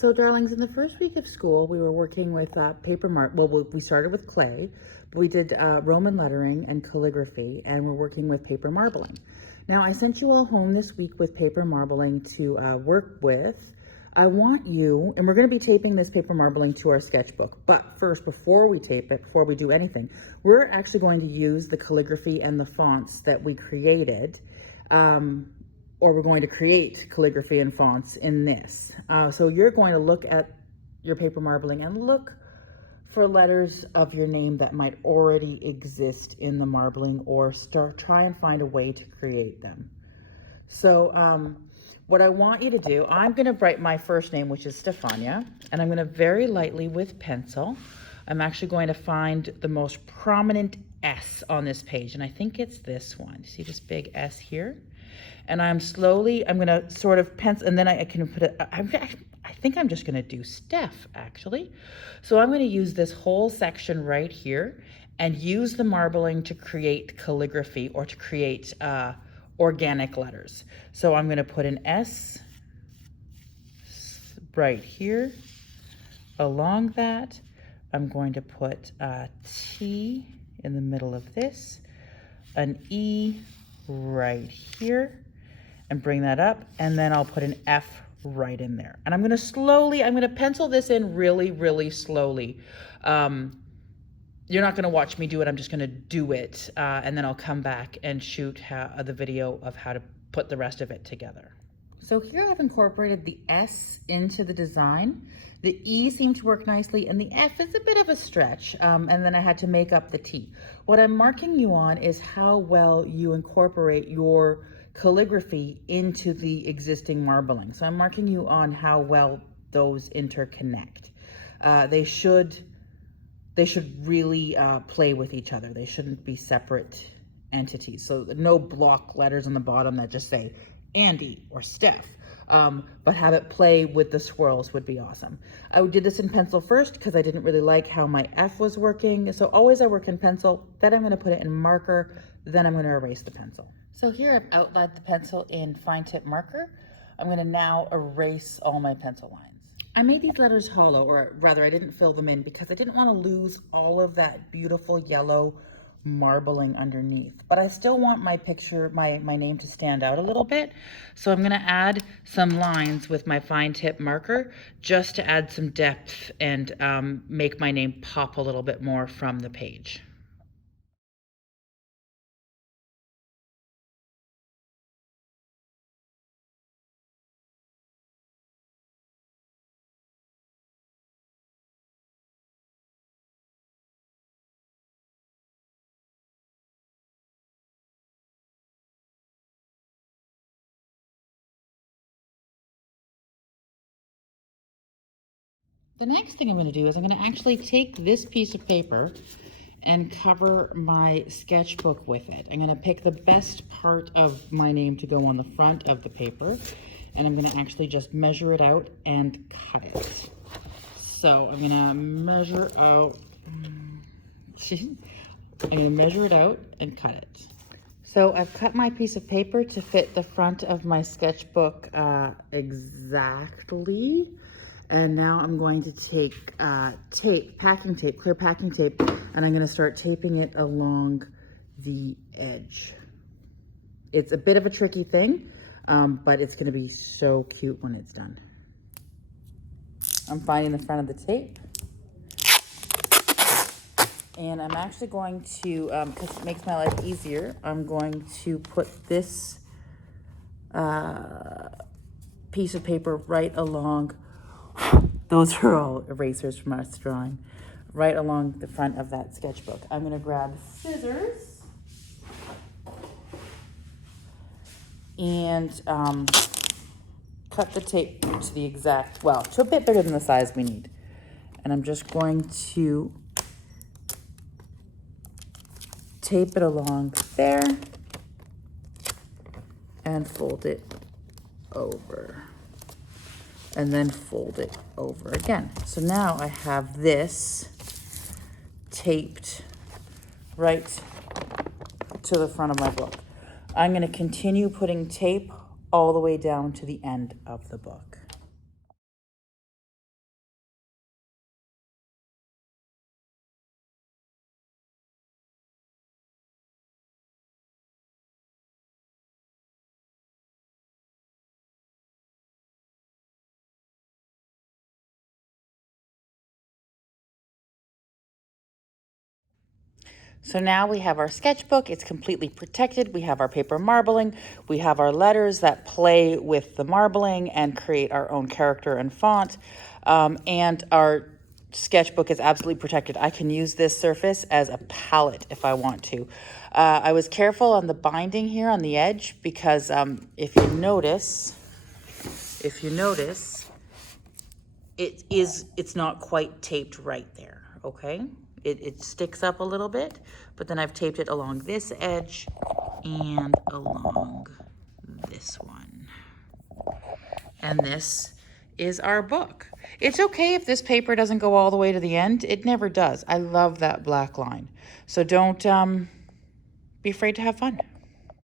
So darlings, in the first week of school, we were working with we started with clay, but we did Roman lettering and calligraphy, and we're working with paper marbling. Now, I sent you all home this week with paper marbling to work with. I want you, and we're going to be taping this paper marbling to our sketchbook, but first, before we tape it, before we do anything, we're actually going to use the calligraphy and the fonts that we created, or we're going to create calligraphy and fonts in this. So you're going to look at your paper marbling and look for letters of your name that might already exist in the marbling, or try and find a way to create them. So what I want you to do, I'm going to write my first name, which is Stefania, and I'm going to very lightly with pencil, I'm actually going to find the most prominent S on this page, and I think it's this one. See this big S here? And I'm going to sort of pencil, and then I can put it, I think I'm just going to do Steph, actually. So I'm going to use this whole section right here and use the marbling to create calligraphy, or to create organic letters. So I'm going to put an S right here along that. I'm going to put a T in the middle of this, an E right here, and bring that up, and then I'll put an F right in there. And I'm going to pencil this in really, really slowly. You're not going to watch me do it. I'm just going to do it, and then I'll come back and shoot the video of how to put the rest of it together. So here I've incorporated the S into the design. The E seemed to work nicely, and the F is a bit of a stretch, and then I had to make up the T. What I'm marking you on is how well you incorporate your calligraphy into the existing marbling. So I'm marking you on how well those interconnect. They should really play with each other. They shouldn't be separate entities. So no block letters on the bottom that just say Andy or Steph, but have it play with the swirls would be awesome. I did this in pencil first because I didn't really like how my F was working. So always I work in pencil, then I'm going to put it in marker, then I'm going to erase the pencil. So here I've outlined the pencil in fine tip marker. I'm going to now erase all my pencil lines. I made these letters hollow, or rather I didn't fill them in because I didn't want to lose all of that beautiful yellow marbling underneath, but I still want my name to stand out a little bit. So I'm going to add some lines with my fine tip marker just to add some depth and make my name pop a little bit more from the page. The next thing I'm going to do is I'm going to actually take this piece of paper and cover my sketchbook with it. I'm going to pick the best part of my name to go on the front of the paper, and I'm going to actually just measure it out and cut it. So I'm going to measure out, and cut it. So I've cut my piece of paper to fit the front of my sketchbook exactly. And now I'm going to take clear packing tape, and I'm going to start taping it along the edge. It's a bit of a tricky thing, but it's going to be so cute when it's done. I'm finding the front of the tape. And I'm actually going to, because it makes my life easier, I'm going to put this piece of paper right along. Those are all erasers from our drawing, right along the front of that sketchbook. I'm going to grab scissors and cut the tape to the exact, to a bit bigger than the size we need. And I'm just going to tape it along there and fold it over. And then fold it over again. So now I have this taped right to the front of my book. I'm going to continue putting tape all the way down to the end of the book. So now we have our sketchbook. It's completely protected. We have our paper marbling. We have our letters that play with the marbling and create our own character and font. And our sketchbook is absolutely protected. I can use this surface as a palette if I want to. I was careful on the binding here on the edge because if you notice, it's not quite taped right there, okay? It sticks up a little bit, but then I've taped it along this edge and along this one. And this is our book. It's okay if this paper doesn't go all the way to the end. It never does. I love that black line. So don't be afraid to have fun.